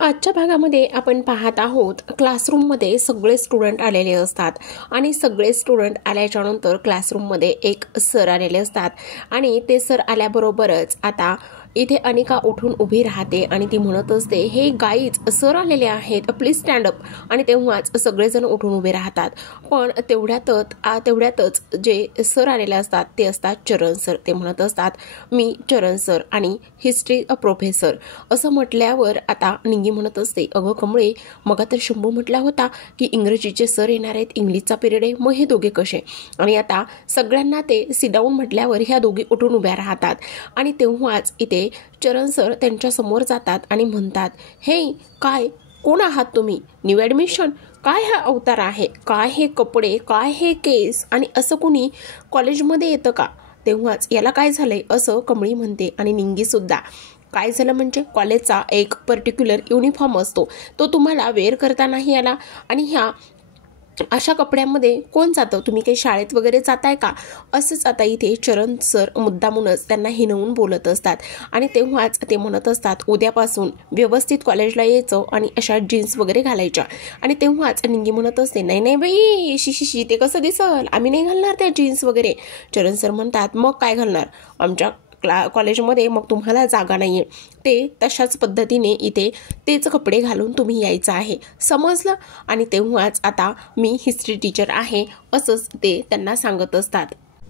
आजच्या भागामध्ये आपण पाहत आहोत क्लासरूममध्ये सगळे स्टुडंट आलेले असतात आणि सगळे स्टुडंट आल्याच्या नंतर क्लासरूममध्ये एक सर आलेले असतात आणि ते सर आल्याबरोबरच आता इथे अनिका उठून उभी राहते आणि ती म्हणत असते, हे गाईज सर आलेले आहेत, प्लीज स्टँड अप. आणि तेव्हाच सगळेजण उठून उभे राहतात. पण तेवढ्यातच जे सर आलेले असतात ते असतात चरण सर. ते म्हणत असतात, मी चरण सर आणि हिस्ट्री प्रोफेसर. असं म्हटल्यावर आता निंगी म्हणत असते, अगं कमळे, मग तर शंभू म्हटला होता की इंग्रजीचे सर येणार आहेत, इंग्लिशचा पिरियड आहे, मग हे दोघे कसे? आणि आता सगळ्यांना ते सिडाऊन म्हटल्यावर ह्या दोघी उठून उभ्या राहतात. आणि तेव्हाच इथे चरण सर त्यांच्या समोर जातात आणि म्हणतात, हे काय, कोण आहात तुम्ही? New admission? काय हा अवतार आहे? काय हे कपडे, काय हे केस? आणि असं कुणी कॉलेजमध्ये येतं का? तेव्हाच याला काय झालंय असं कमळी म्हणते. आणि निंगी सुद्धा, काय झालं म्हणजे कॉलेजचा एक पर्टिक्युलर युनिफॉर्म असतो, तो तुम्हाला वेअर करता नाही आला आणि ह्या अशा कपड्यांमध्ये कोण जातं? तुम्ही काही शाळेत वगैरे जाताय का? असंच आता इथे चरण सर मुद्दामूनच त्यांना हिणवून बोलत असतात. आणि तेव्हाच ते म्हणत असतात, उद्यापासून व्यवस्थित कॉलेजला यायचं आणि अशा जीन्स वगैरे घालायच्या. आणि तेव्हाच निंगी म्हणत असते, नाही नाही बाई, शी ते कसं दिसल, आम्ही नाही घालणार त्या जीन्स वगैरे. चरण सर म्हणतात, मग काय घालणार? आमच्या कॉलेजमध्ये मग तुम्हाला जागा नाहीये, ते तशाच पद्धतीने इथे तेच कपडे घालून तुम्ही यायचं आहे, समजलं? आणि तेव्हाच आता मी हिस्ट्री टीचर आहे असंच ते त्यांना सांगत असतात.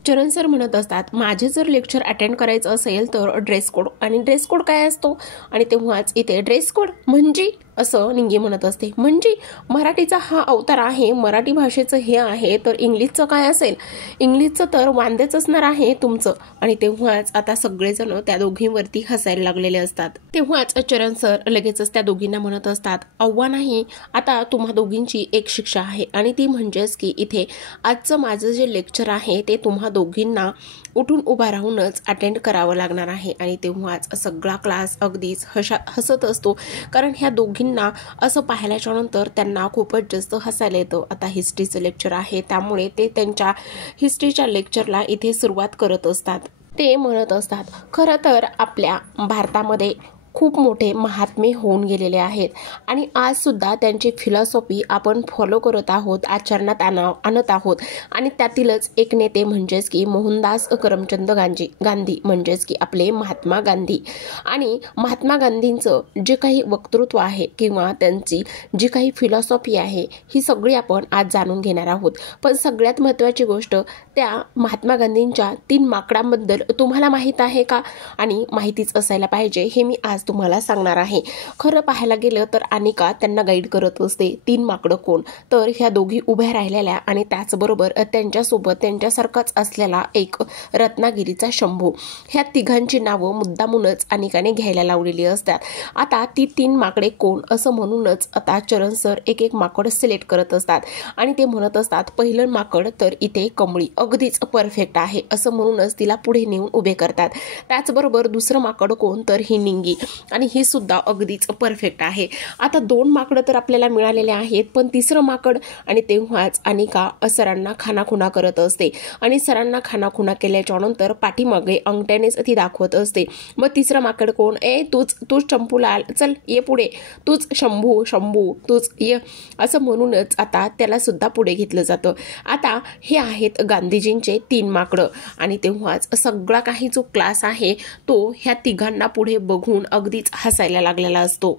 चरण सर म्हणत असतात, माझे जर लेक्चर अटेंड करायचं असेल तर ड्रेस कोड. आणि ड्रेस कोड काय असतो? आणि तेव्हाच इथे ड्रेस कोड म्हणजे असं निंगी म्हणत असते, म्हणजे मराठीचा हा अवतार आहे, मराठी भाषेचं हे आहे, तर इंग्लिशचं काय असेल? इंग्लिशचं तर वांदेच असणार आहे तुमचं. आणि तेव्हाच आता सगळेजण त्या दोघींवरती हसायला लागलेले असतात. तेव्हाच चरण सर लगेचच त्या दोघींना म्हणत असतात, आव्हान आहे, आता तुम्हा दोघींची एक शिक्षा आहे आणि ती म्हणजेच की इथे आजचं माझं जे लेक्चर आहे ते तुम्हा दोघींना उठून उभा राहूनच अटेंड करावं लागणार आहे. आणि तेव्हाच सगळा क्लास अगदीच हसत असतो, कारण ह्या दोघींना असं पाहिल्याच्या नंतर त्यांना खूपच जास्त हसायला येतं. आता हिस्ट्रीचं लेक्चर आहे त्यामुळे ते त्यांच्या हिस्ट्रीच्या लेक्चरला इथे सुरुवात करत असतात. ते म्हणत असतात, खरं तर आपल्या भारतामध्ये खूप मोठे महात्मे होऊन गेलेले आहेत आणि आज सुद्धा त्यांची फिलॉसॉफी आपण फॉलो करत आहोत, आचरणात आणत आहोत. आणि त्यातीलच एक नेते म्हणजेच की मोहनदास करमचंद गांधी म्हणजेच की आपले महात्मा गांधी. आणि महात्मा गांधींचं जे काही वक्तृत्व आहे किंवा त्यांची जी काही फिलॉसॉफी आहे ही सगळी आपण आज जाणून घेणार आहोत. पण सगळ्यात महत्त्वाची गोष्ट, त्या महात्मा गांधींच्या 3 माकडांबद्दल तुम्हाला माहीत आहे का? आणि माहितीच असायला पाहिजे, हे मी आज तुम्हाला सांगणार आहे. खरं पाहायला गेलं तर अनिका त्यांना गाईड करत असते. 3 माकडं कोण? तर ह्या दोघी उभ्या राहिलेल्या आणि त्याचबरोबर त्यांच्यासोबत त्यांच्यासारखाच असलेला एक रत्नागिरीचा शंभू. ह्या तिघांची नावं मुद्दामूनच अनिकाने घ्यायला लावलेली असतात. आता ती 3 माकडे कोण असं म्हणूनच आता चरण सर एक एक माकड सिलेक्ट करत असतात आणि ते म्हणत असतात, पहिलं माकड तर इथे कमळी अगदीच परफेक्ट आहे असं म्हणूनच तिला पुढे नेऊन उभे करतात. त्याचबरोबर दुसरं माकड कोण? तर ही निंगी, आणि ही सुद्धा अगदीच परफेक्ट आहे. आता 2 माकडं तर आपल्याला मिळालेले आहेत, पण तिसरं माकड? आणि तेव्हाच अनिका सरांना खानाखुणा करत असते आणि सरांना खानाखुणा केल्याच्या नंतर पाठीमागे अंगठ्यानेच ती दाखवत असते. मग तिसरं माकड कोण? तूच चंपूलाल, चल ये पुढे, तूच शंभू तूच ये, असं म्हणूनच आता त्याला सुद्धा पुढे घेतलं जातं. आता हे आहेत गांधीजींचे 3 माकडं. आणि तेव्हाच सगळा काही जो क्लास आहे तो ह्या तिघांना पुढे बघून अगदीच हसायला लागलेला असतो.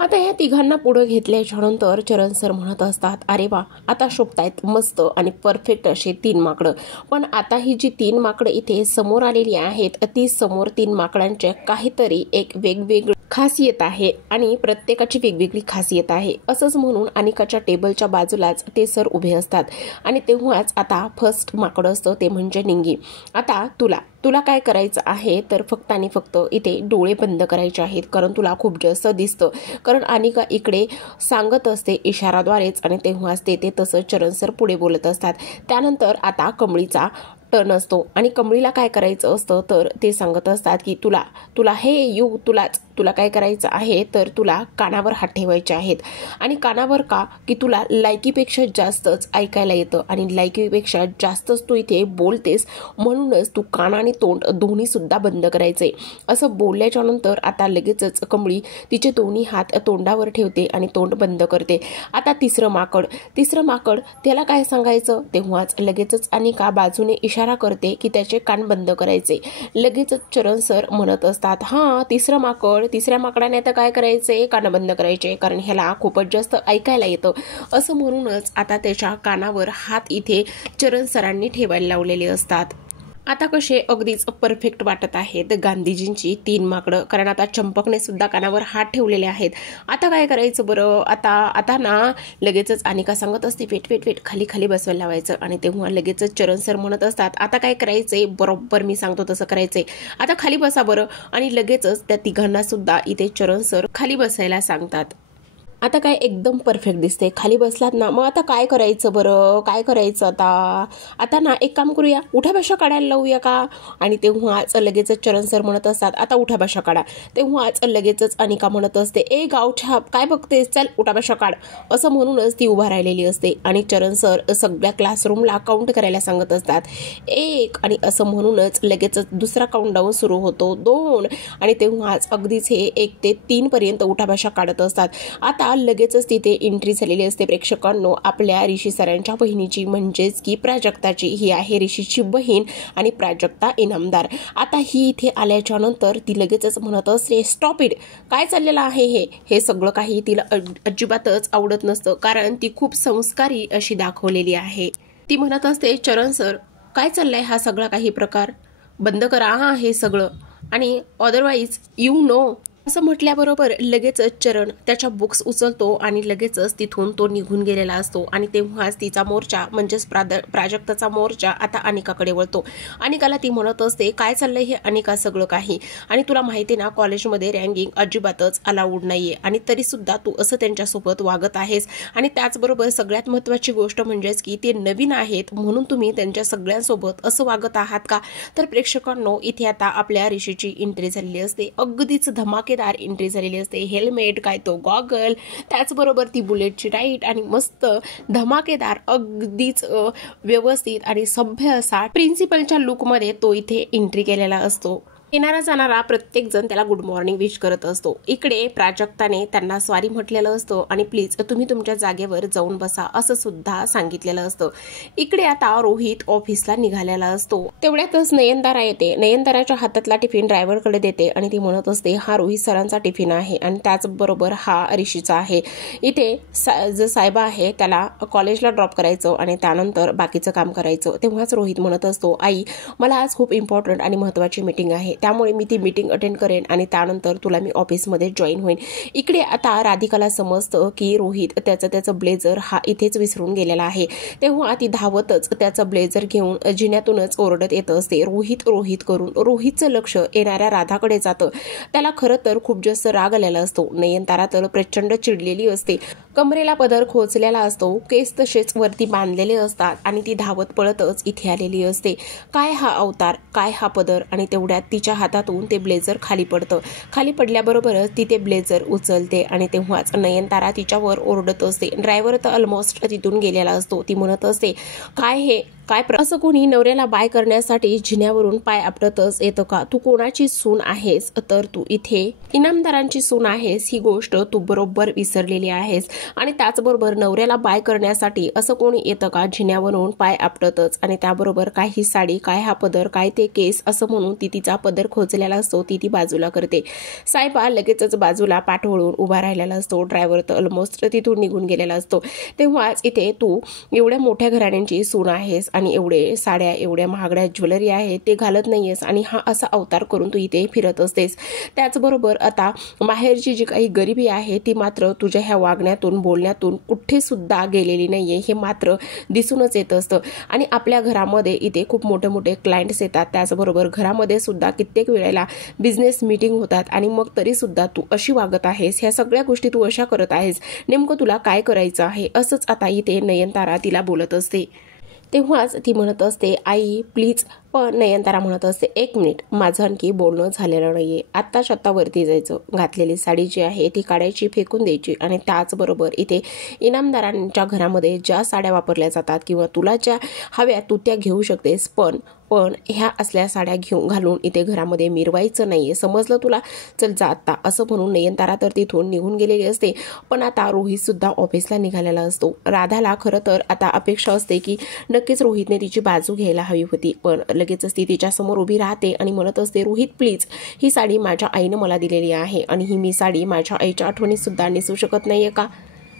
आता ह्या तिघांना पुढे घेतल्याच्या नंतर चरण सर म्हणत असतात, अरे वा, आता शोभतायत मस्त आणि परफेक्ट असे 3 माकडं. पण आता ही जी 3 माकडं इथे समोर आलेली आहेत, ती समोर 3 माकडांच्या काहीतरी एक वेगवेगळी खासियत आहे आणि प्रत्येकाची वेगवेगळी खासियत आहे. असंच म्हणून अनिकाच्या टेबलच्या बाजूलाच ते सर उभे असतात. आणि तेव्हाच आता फर्स्ट माकड असतं ते म्हणजे निंगी. आता तुला काय करायचं आहे? तर फक्त आणि फक्त इथे डोळे बंद करायचे आहेत, कारण तुला खूप जास्त दिसतं. कारण अनिका इकडे सांगत असते इशाराद्वारेच. आणि तेव्हाच ते तसं चरण सर पुढे बोलत असतात. त्यानंतर आता कमळीचा टर्न असतो आणि कमळीला काय करायचं असतं तर ते सांगत असतात की तुला तुला काय करायचं आहे तर तुला कानावर हात ठेवायचे आहेत. आणि कानावर का की तुला लायकीपेक्षा जास्तच ऐकायला येतं आणि लायकीपेक्षा जास्तच तू इथे बोलतेस, म्हणूनच तू कान आणि तोंड दोन्ही सुद्धा बंद करायचे. असं बोलल्याच्या नंतर आता लगेचच कमळी तिचे दोन्ही हात तोंडावर ठेवते आणि तोंड बंद करते. आता तिसरं माकड त्याला काय सांगायचं तेव्हाच लगेचच अनिका बाजूने इशारा करते की त्याचे कान बंद करायचे. लगेचच चरण सर म्हणत असतात, हां तिसऱ्या माकडाने आता काय करायचे, कान बंद करायचे, कारण ह्याला खूपच जास्त ऐकायला येतं. असं म्हणूनच आता त्याच्या कानावर हात इथे चरण सरांनी ठेवायला लावलेले असतात. आता कसे अगदीच परफेक्ट वाटत आहेत गांधीजींची 3 माकडं, कारण आता चंपकने सुद्धा कानावर हात ठेवलेले आहेत. आता काय करायचं बरं, आता ना लगेचच अनिका सांगत असते वेट खाली बसवायला लावायचं. आणि तेव्हा लगेचच चरण सर म्हणत असतात, आता काय करायचंय, बरोबर मी सांगतो तसं करायचंय, आता खाली बसा बरं. आणि लगेचच त्या तिघांना सुद्धा इथे चरण सर खाली बसायला सांगतात. आता काय एकदम परफेक्ट दिसते, खाली बसलात ना, मग आता काय करायचं बरं, काय करायचं आता ना एक काम करूया, उठा भाषा काढायला लावूया का. आणि तेव्हाच लगेचच चरण सर म्हणत असतात, आता उठा भाषा काढा. तेव्हाच लगेचच अनिका म्हणत असते, ए गावछाप काय बघतेस, चल उठा भाषा काढ. असं म्हणूनच ती उभा राहिलेली असते. आणि चरण सर सगळ्या क्लासरूमला काउंट करायला सांगत असतात, 1. आणि असं म्हणूनच लगेचच दुसरा काउंटडाऊन सुरू होतो, 2. आणि तेव्हाच अगदीच हे 1 ते 3 पर्यंत उठा भाषा काढत असतात. आता लगेचच तिथे एंट्री झालेली असते प्रेक्षकांनो आपल्या ऋषी सरांच्या बहिणीची, म्हणजेच की प्राजक्ताची. ही आहे ऋषीची बहीण आणि प्राजक्ता इनामदार. आता ही इथे आल्याच्या नंतर ती लगेचच म्हणत असते, स्टॉप इट, काय चाललेलं आहे हे सगळं काही तिला अजिबातच आवडत नसतं, कारण ती खूप संस्कारी अशी दाखवलेली आहे. ती म्हणत असते, चरण सर काय चाललंय हा सगळा काही प्रकार, बंद करा हा हे सगळं, आणि अदरवाईज यू नो. असं म्हटल्याबरोबर लगेचच चरण त्याच्या बुक्स उचलतो आणि लगेचच तिथून तो निघून गेलेला असतो. आणि तेव्हाच तिचा मोर्चा म्हणजेच प्राजक्ताचा मोर्चा आता अनिकाकडे वळतो. अनिकाला ती म्हणत असते, काय चाललंय हे अनिका सगळं काही, आणि तुला माहिती ना कॉलेजमध्ये रँकिंग अजिबातच अलाउड नाहीये, आणि तरी सुद्धा तू असं त्यांच्यासोबत वागत आहेस. आणि त्याचबरोबर सगळ्यात महत्त्वाची गोष्ट म्हणजेच की ते नवीन आहेत म्हणून तुम्ही त्यांच्या सगळ्यांसोबत असं वागत आहात का. तर प्रेक्षकांनो इथे आता आपल्या ऋषीची एंट्री झालेली असते, अगदीच धमाके एंट्री झालेली असते. हेल्मेट काय तो गॉगल, त्याचबरोबर ती बुलेटची राईड, आणि मस्त धमाकेदार अगदीच व्यवस्थित आणि सभ्य असा प्रिन्सिपलच्या लुकमध्ये तो इथे एंट्री केलेला असतो. येणारा जाणारा प्रत्येक जण त्याला गुड मॉर्निंग विश करत असतो. इकडे प्राजक्ताने त्यांना सॉरी म्हटलेलं असतं आणि प्लीज तुम्ही तुमच्या जागेवर जाऊन बसा असं सुद्धा सांगितलेलं असतं. इकडे आता रोहित ऑफिसला निघालेला असतो. तेवढ्यातच नयनतारा येते. नयनताराच्या हातातला टिफिन ड्रायव्हरकडे देते आणि ती म्हणत असते, हा रोहित सरांचा टिफिन आहे आणि त्याचबरोबर हा ऋषीचा आहे. इथे जो साहेब आहे त्याला कॉलेजला ड्रॉप करायचं आणि त्यानंतर बाकीचं काम करायचं. तेव्हाच रोहित म्हणत असतो, आई मला आज खूप इम्पॉर्टंट आणि महत्त्वाची मीटिंग आहे, त्यामुळे मी ती मीटिंग अटेंड करेन आणि त्यानंतर तुला मी ऑफिसमध्ये जॉईन होईन. इकडे आता राधिकाला समजतं की रोहित त्याचं ब्लेझर हा इथेच विसरून गेलेला आहे. तेव्हा ती धावतच त्याचं ब्लेझर घेऊन जिन्यातूनच ओरडत येत असते, रोहित करून. रोहितचं लक्ष येणाऱ्या राधाकडे जातं. त्याला खरं तर खूप जास्त राग आलेला असतो. नयनतारा तर प्रचंड चिडलेली असते. कमरेला पदर खोचलेला असतो, केस तसेच वरती बांधलेले असतात आणि ती धावत पळतच इथे आलेली असते. काय हा अवतार, काय हा पदर. आणि तेवढ्यात तिच्या हातातून ते ब्लेझर खाली पडतं. खाली पडल्याबरोबरच ती ते ब्लेझर उचलते आणि तेव्हाच नयनतारा तिच्यावर ओरडत असते. ड्रायव्हर तर ऑलमोस्ट तिथून गेलेला असतो. ती म्हणत असते, काय असं कोणी नवऱ्याला बाय करण्यासाठी जिन्यावरून पाय आपटतच येतं का. तू कोणाची सून आहेस, तर तू इथे इनामदारांची सून आहेस, ही गोष्ट तू बरोबर विसरलेली आहेस. आणि त्याचबरोबर नवऱ्याला बाय करण्यासाठी असं कोणी येतं का जिन्यावरून पाय आपटतच. आणि त्याबरोबर काय ही साडी, काय हा पदर, काय ते केस, असं म्हणून ती तिचा पदर खोचलेला असतो ती बाजूला करते. साहेबा लगेचच बाजूला पाठ वळून उभा राहिलेला असतो. ड्रायव्हर तर ऑलमोस्ट तिथून निघून गेलेला असतो. तेव्हाच इथे तू एवढ्या मोठ्या घराण्यांची सून आहेस आणि एवढे साड्या, एवढ्या महागड्या ज्वेलरी आहे ते घालत नाहीयेस आणि हा असा अवतार करून तू इथे फिरत असतेस. त्याचबरोबर आता बाहेरची जी काही गरिबी आहे ती मात्र तुझ्या ह्या वागण्यातून, बोलण्यातून कुठे सुद्धा गेलेली नाहीये, हे मात्र दिसूनच येत असतं. आणि आपल्या घरामध्ये इथे खूप मोठे मोठे क्लायंट्स येतात. त्याचबरोबर घरामध्ये सुद्धा कित्येक वेळेला बिझनेस मीटिंग होतात आणि मग तरी सुद्धा तू अशी वागत आहेस, ह्या सगळ्या गोष्टी तू अशा करत आहेस, नेमकं तुला काय करायचं आहे. असंच आता इथे नयनतारा तिला बोलत असते. तेव्हाच ती म्हणत असते, आई प्लीज पण नयनतारा म्हणत असते, 1 मिनिट, माझं आणखी बोलणं झालेलं नाहीये. आत्ताच आत्ता वरती जायचं, घातलेली साडी जी आहे ती काढायची, फेकून द्यायची आणि त्याचबरोबर इथे इनामदारांच्या घरामध्ये ज्या साड्या वापरल्या जातात किंवा तुला ज्या हव्या तू त्या घेऊ शकतेस, पण ह्या असल्या साड्या घालून इथे घरामध्ये मिरवायचं नाहीये, समजलं तुला? चल जा आत्ता, असं म्हणून नयनतारा तर तिथून निघून गेलेली असते. पण आता रोहित सुद्धा ऑफिसला निघालेला असतो. राधाला खरं तर आता अपेक्षा असते की नक्कीच रोहितने तिची बाजू घ्यायला हवी होती, पण लगेचच ती तिच्यासमोर उभी राहते आणि म्हणत असते, रोहित प्लीज, ही साडी माझ्या आईनं मला दिलेली आहे आणि ही मी साडी माझ्या आईच्या आठवणीत सुद्धा नेसू शकत नाहीये का?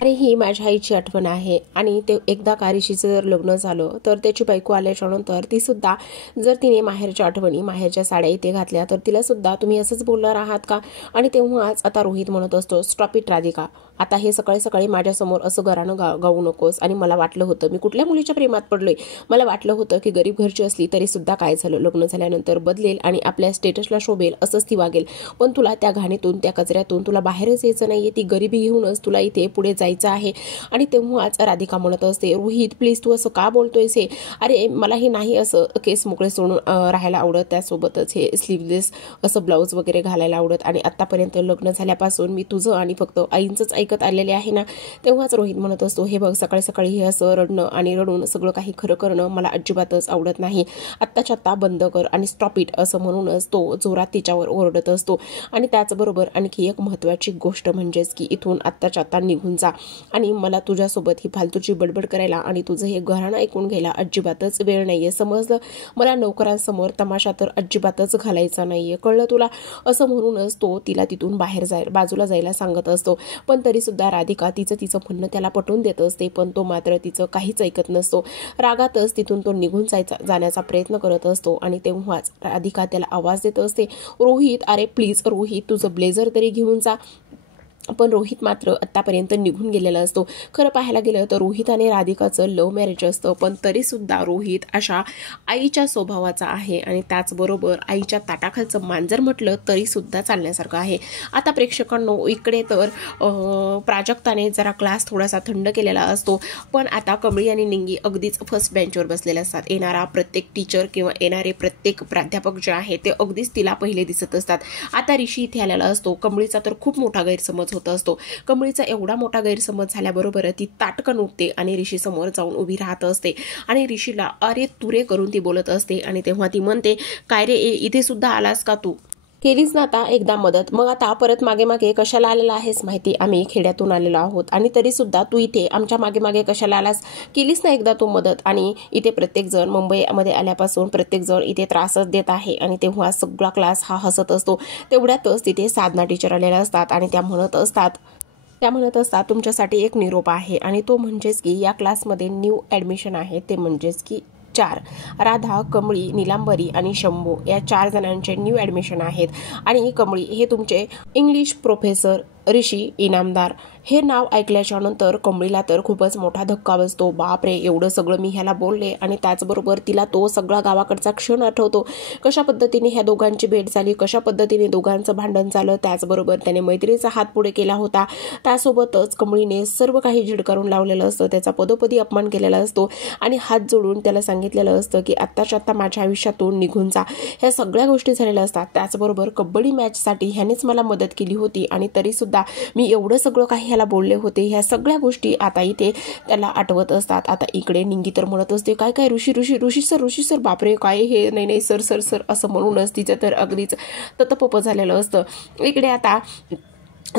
अरे ही माझ्या आईची आठवण आहे आणि ते एकदा कारीशीचं जर लग्न झालं तर त्याची बायको आल्याच्या नंतर ती सुद्धा जर तिने माहेरच्या आठवणी, माहेरच्या साड्या इथे घातल्या तर तिला सुद्धा तुम्ही असंच बोलणार आहात का? आणि तेव्हाच आता रोहित म्हणत असतो, स्टॉप इट राधिका, आता हे सकाळी सकाळी माझ्यासमोर असं घरानं गाऊ नकोस. आणि मला वाटलं होतं मी कुठल्या मुलीच्या प्रेमात पडलोय, मला वाटलं होतं की गरीब घरची असली तरी सुद्धा काय झालं, लग्न झाल्यानंतर बदलेल आणि आपल्या स्टेटसला शोभेल असंच ती वागेल, पण तुला त्या घाणीतून, त्या कचऱ्यातून तुला बाहेरच यायचं नाहीये, ती गरिबी घेऊनच तुला इथे पुढे जायचं आहे. आणि तेव्हाच राधिका म्हणत असते, रोहित प्लीज तू असं का बोलतोयस हे? अरे मला हे नाही असं केस मोकळे सोडून राहायला आवडत, त्यासोबतच हे स्लीवलेस असं ब्लाऊज वगैरे घालायला आवडत आणि आतापर्यंत लग्न झाल्यापासून मी तुझं आणि फक्त आईंचंच ऐकत आलेले आहे ना. तेव्हाच रोहित म्हणत असतो, हे बघ सकाळी सकाळी हे असं रडणं आणि रडून सगळं काही खरं करणं मला अजिबातच आवडत नाही, आत्ताच्या आत्ता बंद कर आणि स्टॉप इट, असं म्हणूनच तो जोरात तिच्यावर ओरडत असतो. आणि त्याचबरोबर आणखी एक महत्त्वाची गोष्ट म्हणजेच की इथून आत्ताच्या आत्ता निघून जा आणि मला तुझ्यासोबत ही फालतूची बडबड करायला आणि तुझं हे घराणं ऐकून घ्यायला अजिबातच वेळ नाहीये, समजलं? मला नोकरांसमोर तमाशा तर अजिबातच घालायचा नाहीये, कळलं तुला? असं म्हणूनच तो तिला तिथून बाजूला जायला सांगत असतो. पण तरी सुद्धा राधिका तिचं म्हणणं त्याला पटवून देत असते, पण तो मात्र तिचं काहीच ऐकत नसतो. रागातच तिथून तो निघून जाण्याचा प्रयत्न करत असतो. आणि तेव्हाच राधिका त्याला आवाज देत असते, रोहित, अरे प्लीज रोहित, तुझं ब्लेझर तरी घेऊन जा. पण रोहित मात्र आत्तापर्यंत निघून गेलेला असतो. खरं पाहायला गेलं तर रोहित आणि राधिकाचं लव्ह मॅरेज असतं, पण तरीसुद्धा रोहित अशा आईच्या स्वभावाचा आहे आणि त्याचबरोबर आईच्या ताटाखालचं मांजर म्हटलं तरीसुद्धा चालण्यासारखं आहे. आता प्रेक्षकांनो इकडे तर प्राजक्ताने जरा क्लास थोडासा थंड केलेला असतो, पण आता कमळी आणि निंगी अगदीच फर्स्ट बेंचवर बसलेले असतात. येणारा प्रत्येक टीचर किंवा येणारे प्रत्येक प्राध्यापक जे आहे ते अगदीच तिला पहिले दिसत असतात. आता ऋषी इथे आलेला असतो. कमळीचा तर खूप मोठा गैरसमज होत असतो. कमळीचा एवढा मोठा गैरसमज झाल्याबरोबर ती ताटकन उठते आणि ऋषी समोर जाऊन उभी राहत असते आणि ऋषीला अरे तुरे करून ती बोलत असते. आणि तेव्हा ती म्हणते, काय रे इथे सुद्धा आलास का तू? केलीच ना आता एकदा मदत, मग आता परत मागे मागे कशाला आलेला आहेस? माहिती आम्ही खेड्यातून आलेलो आहोत आणि तरी सुद्धा तू इथे आमच्या मागे मागे कशाला आलास? केलीच ना एकदा तू मदत. आणि इथे प्रत्येकजण मुंबईमध्ये आल्यापासून प्रत्येकजण इथे त्रासच देत आहे. आणि तेव्हा सगळा क्लास हा हसत असतो. तेवढ्यातच तिथे साधना टीचर आलेल्या असतात आणि त्या म्हणत असतात तुमच्यासाठी एक निरोप आहे आणि तो म्हणजेच की या क्लासमध्ये न्यू ॲडमिशन आहे, ते म्हणजेच की 4 राधा, कमळी, निलांबरी आणि शंभू या 4 जणांचे न्यू ॲडमिशन आहेत. आणि कमळी हे तुमचे इंग्लिश प्रोफेसर ऋषी इनामदार हे नाव ऐकल्याच्या नंतर कमळीला तर खूपच मोठा धक्का बसतो. बापरे, एवढं सगळं मी ह्याला बोलले. आणि त्याचबरोबर तिला तो सगळा गावाकडचा क्षण आठवतो, कशा पद्धतीने ह्या दोघांची भेट झाली, कशा पद्धतीने दोघांचं भांडण झालं. त्याचबरोबर त्याने मैत्रीचा हात पुढे केला होता. त्यासोबतच कमळीने सर्व काही झिडकारून लावलेलं असतं, त्याचा पदोपदी अपमान केलेला असतो आणि हात जोडून त्याला सांगितलेलं असतं की आत्ताच्या आत्ता माझ्या आयुष्यातून निघून जा. ह्या सगळ्या गोष्टी झालेल्या असतात. त्याचबरोबर कबड्डी मॅचसाठी ह्यानेच मला मदत केली होती आणि तरीसुद्धा मी एवढं सगळं काही ह्याला बोलले होते. ह्या सगळ्या गोष्टी आता इथे त्याला आठवत असतात. आता इकडे निंगी तर म्हणत असते, काय काय ऋषी सर, बापरे काय हे, नाही सर असं म्हणूनच तिचं तर अगदीच ततपप झालेलं असतं. इकडे आता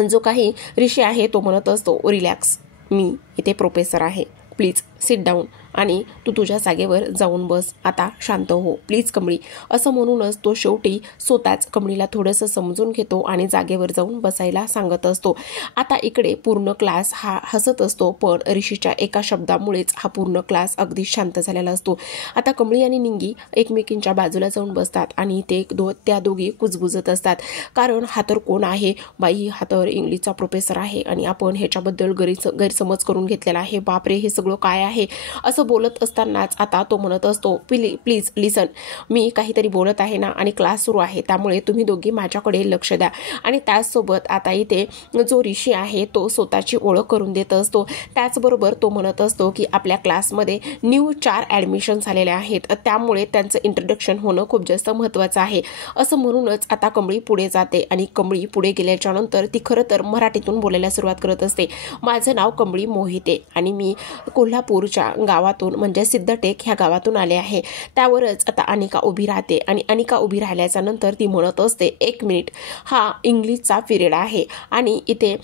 जो काही ऋषी आहे तो म्हणत असतो, रिलॅक्स, मी इथे प्रोफेसर आहे, प्लीज सिट डाऊन आणि तू तुझ्या जागेवर जाऊन बस, आता शांत हो प्लीज कमळी. असं म्हणूनच तो शेवटी स्वतःच कमळीला थोडंसं समजून घेतो आणि जागेवर जाऊन बसायला सांगत असतो. आता इकडे पूर्ण क्लास हा हसत असतो, पण ऋषीच्या एका शब्दामुळेच हा पूर्ण क्लास अगदी शांत झालेला असतो. आता कमळी आणि निंगी एकमेकींच्या बाजूला जाऊन बसतात आणि त्या दोघी कुजबुजत असतात, कारण हा तर कोण आहे बाई, हा तर इंग्लिशचा प्रोफेसर आहे आणि आपण ह्याच्याबद्दल गैरसमज करून घेतलेला आहे. बापरे, हे सगळं काय आहे असं बोलत असतानाच आता तो म्हणत असतो, प्लीज लिसन, मी काहीतरी बोलत आहे ना आणि क्लास सुरू आहे, त्यामुळे तुम्ही दोघी माझ्याकडे लक्ष द्या. आणि त्याचसोबत आता इथे जो ऋषी आहे तो स्वतःची ओळख करून देत असतो. त्याचबरोबर तो म्हणत असतो की आपल्या क्लासमध्ये न्यू 4 ॲडमिशन झालेले आहेत, त्यामुळे त्यांचं इंट्रोडक्शन होणं खूप जास्त महत्त्वाचं आहे. असं म्हणूनच आता कमळी पुढे जाते आणि कमळी पुढे गेल्याच्या नंतर ती खरं तर मराठीतून बोलायला सुरुवात करत असते. माझं नाव कमळी मोहिते आणि मी कोल्हापूरच्या गावातून म्हणजे सिद्धटेक ह्या गावातून आले आहे. त्यावरच आता अनिका उभी राहते आणि अनिका उभी राहिल्याच्या नंतर ती म्हणत असते, 1 मिनिट, हा इंग्लिशचा पिरियड आहे आणि इथे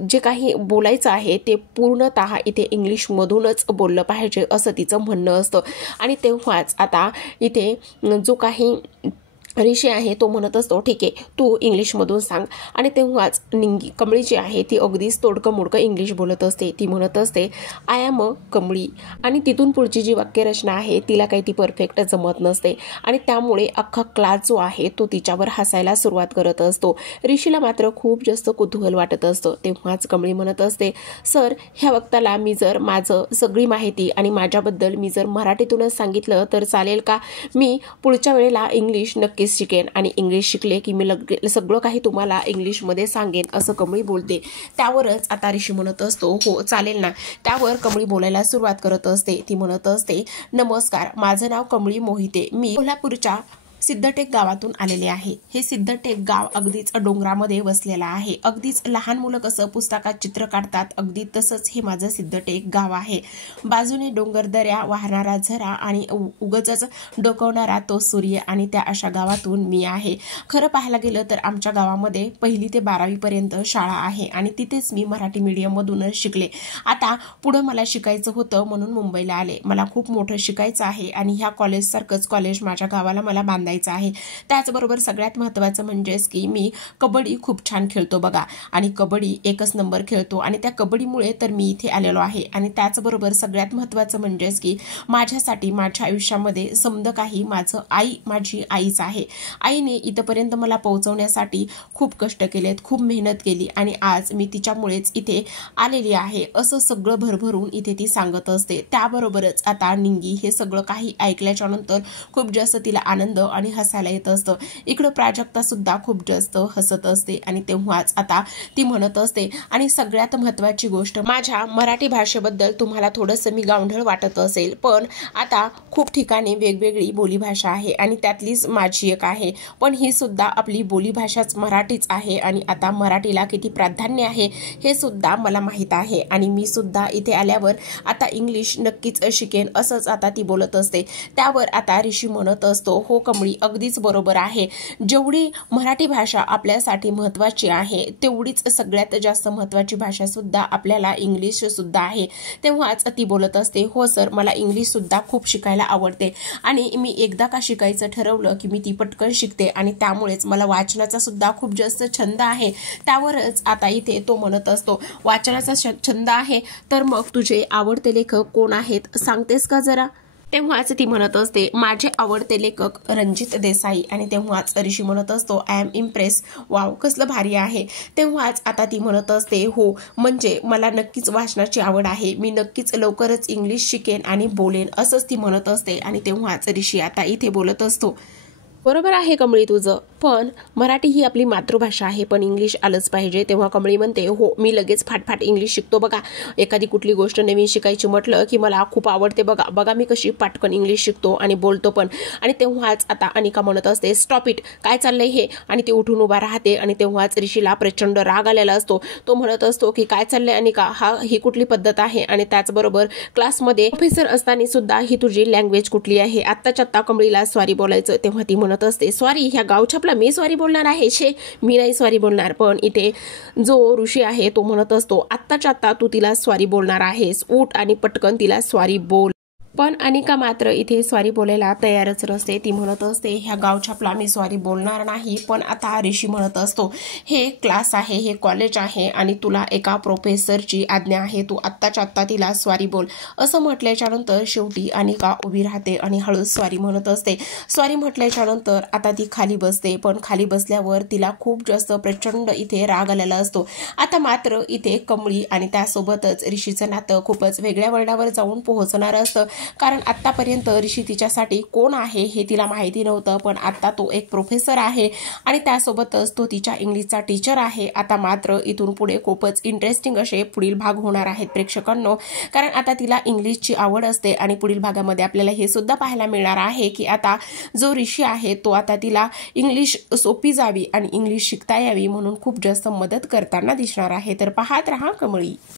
जे काही बोलायचं आहे ते पूर्णतः इथे इंग्लिशमधूनच बोललं पाहिजे असं तिचं म्हणणं असतं. आणि तेव्हाच आता इथे जो काही ऋषी आहे तो म्हणत असतो, ठीक आहे, तू इंग्लिशमधून सांग. आणि तेव्हाच कमळी जी आहे ती अगदीच तोडकं मोडकं इंग्लिश बोलत असते. ती म्हणत असते, आय एम अ कमळी. आणि तिथून पुढची जी वाक्यरचना आहे तिला काही ती परफेक्ट जमत नसते आणि त्यामुळे अख्खा क्लास जो आहे तो तिच्यावर हसायला सुरुवात करत असतो. ऋषीला मात्र खूप जास्त कुतूहल वाटत असतं. तेव्हाच कमळी म्हणत असते, सर, ह्या वक्ताला मी जर माझं सगळी माहिती आणि माझ्याबद्दल मी जर मराठीतूनच सांगितलं तर चालेल का? मी पुढच्या वेळेला इंग्लिश नक्कीच शिकेन आणि इंग्लिश शिकले की मी सगळं काही तुम्हाला इंग्लिशमध्ये सांगेन असं कमळी बोलते. त्यावरच आता ऋषी म्हणत असतो, हो चालेल ना. त्यावर कमळी बोलायला सुरुवात करत असते. ती म्हणत असते, नमस्कार, माझं नाव कमळी मोहिते, मी कोल्हापूरच्या सिद्धटेक गावातून आलेले आहे. हे सिद्धटेक गाव अगदीच डोंगरामध्ये वसलेलं आहे. अगदीच लहान मुलं कसं पुस्तकात चित्र काढतात अगदी तसंच हे माझं सिद्धटेक गाव आहे. बाजूने डोंगरदऱ्या, वाहणारा झरा आणि उगचच डोकवणारा तो सूर्य आणि त्या अशा गावातून मी आहे. खरं पाहायला गेलं तर आमच्या गावामध्ये 1ली ते 12वी पर्यंत शाळा आहे आणि तिथेच मी मराठी मीडियममधूनच शिकले. आता पुढं मला शिकायचं होतं म्हणून मुंबईला आले. मला खूप मोठं शिकायचं आहे आणि ह्या कॉलेजसारखंच कॉलेज माझ्या गावाला मला बांधायचं आहे. त्याचबरोबर सगळ्यात महत्त्वाचं म्हणजेच की मी कबड्डी खूप छान खेळतो बघा आणि कबड्डी 1च नंबर खेळतो आणि त्या कबड्डीमुळे तर मी इथे आलेलो आहे. आणि त्याचबरोबर सगळ्यात महत्त्वाचं म्हणजेच की माझ्यासाठी माझ्या आयुष्यामध्ये समद काही माझी आईच आहे. आईने इथपर्यंत मला पोहोचवण्यासाठी खूप कष्ट केलेत, खूप मेहनत केली आणि आज मी तिच्यामुळेच इथे आलेली आहे असं सगळं भरभरून इथे ती सांगत असते. त्याबरोबरच आता निंगी हे सगळं काही ऐकल्याच्या नंतर खूप जास्त तिला आनंद आणि हसायला येत असतं. इकडं प्राजक्ता सुद्धा खूप जास्त हसत असते आणि तेव्हाच आता ती म्हणत असते, आणि सगळ्यात महत्त्वाची गोष्ट, माझ्या मराठी भाषेबद्दल तुम्हाला थोडंसं मी गावढळ वाटत असेल, पण आता खूप ठिकाणी वेगवेगळी बोलीभाषा आहे आणि त्यातलीच माझी एक आहे, पण ही सुद्धा आपली बोलीभाषाच मराठीच आहे आणि आता मराठीला किती प्राधान्य आहे हे सुद्धा मला माहीत आहे आणि मी सुद्धा इथे आल्यावर आता इंग्लिश नक्कीच शिकेन असंच आता ती बोलत असते. त्यावर आता ऋषी म्हणत असतो, हो कमळी, अगदीच बरोबर आहे. जेवढी मराठी भाषा आपल्यासाठी महत्त्वाची आहे तेवढीच सगळ्यात जास्त महत्त्वाची भाषा सुद्धा आपल्याला इंग्लिश सुद्धा आहे. तेव्हाच ती बोलत असते, हो सर, मला इंग्लिश सुद्धा खूप शिकायला आवडते आणि मी एकदा का शिकायचं ठरवलं की मी ती पटकन शिकते आणि त्यामुळेच मला वाचनाचा सुद्धा खूप जास्त छंद आहे. त्यावरच आता इथे तो म्हणत असतो, वाचनाचा छंद आहे तर मग तुझे आवडते लेखक कोण आहेत सांगतेस का जरा? तेव्हाच ती म्हणत असते, माझे आवडते लेखक रणजित देसाई. आणि तेव्हाच ऋषी म्हणत असतो, आय एम इम्प्रेस, वाव, कसलं भारी आहे. तेव्हाच आता ती म्हणत असते, हो, म्हणजे मला नक्कीच वाचनाची आवड आहे, मी नक्कीच लवकरच इंग्लिश शिकेन आणि बोलेन असंच ती म्हणत असते. आणि तेव्हाच ऋषी आता इथे बोलत असतो, बरोबर आहे कमळी तुझं, पण मराठी ही आपली मातृभाषा आहे, पण इंग्लिश आलंच पाहिजे. तेव्हा कमळी म्हणते, हो, मी लगेच फाटफाट इंग्लिश शिकतो बघा. एखादी कुठली गोष्ट नवीन शिकायची म्हटलं की मला खूप आवडते बघा, बघा मी कशी पाटकन इंग्लिश शिकतो आणि बोलतो पण. आणि तेव्हाच आता अनिका म्हणत असते, स्टॉप इट, काय चाललंय हे? आणि ती उठून उभा राहते. आणि तेव्हाच ऋषीला प्रचंड राग आलेला असतो. तो म्हणत असतो की काय चाललंय अनिका, ही कुठली पद्धत आहे? आणि त्याचबरोबर क्लासमध्ये प्रोफेसर असताना सुद्धा ही तुझी लँग्वेज कुठली आहे? आत्ताच्या आत्ता कमळीला सॉरी बोलायचं. तेव्हा ती म्हणत असते, सॉरी, ह्या गावछापला मी सॉरी बोलणार आहे? छे, मी नाही सॉरी बोलणार. पण इथे जो ऋषी आहे तो म्हणत असतो, आत्ताच्या आत्ता तू तिला सॉरी बोलणार आहेस, उठ आणि पटकन तिला सॉरी बोल. पण अनिका मात्र इथे सॉरी बोलायला तयारच नसते. ती म्हणत असते ह्या गावछापला मी सॉरी बोलणार नाही. पण आता ऋषी म्हणत असतो हे क्लास आहे, हे कॉलेज आहे आणि तुला एका प्रोफेसरची आज्ञा आहे, तू आत्ताच्या आत्ता तिला सॉरी बोल. असं म्हटल्याच्या नंतर शेवटी अनिका उभी राहते आणि हळूच सॉरी म्हणत असते. सॉरी म्हटल्याच्या नंतर आता ती खाली बसते. पण खाली बसल्यावर तिला खूप जास्त प्रचंड इथे राग आलेला असतो. आता मात्र इथे कमळी आणि त्यासोबतच ऋषीचं नातं खूपच वेगळ्या वळणावर जाऊन पोहोचणार असतं. कारण आतापर्यंत ऋषी तिच्यासाठी कोण आहे हे तिला माहिती नव्हतं. पण आता तो एक प्रोफेसर आहे आणि त्यासोबतच तो तिच्या इंग्लिशचा टीचर आहे. आता मात्र इथून पुढे खूपच इंटरेस्टिंग असे पुढील भाग होणार आहेत प्रेक्षकांनो. कारण आता तिला इंग्लिशची आवड असते आणि पुढील भागामध्ये आपल्याला हे सुद्धा पाहायला मिळणार आहे की आता जो ऋषी आहे तो आता तिला इंग्लिश सोपी जावी आणि इंग्लिश शिकता यावी म्हणून खूप जास्त मदत करताना दिसणार आहे. तर पाहत रहा कमळी.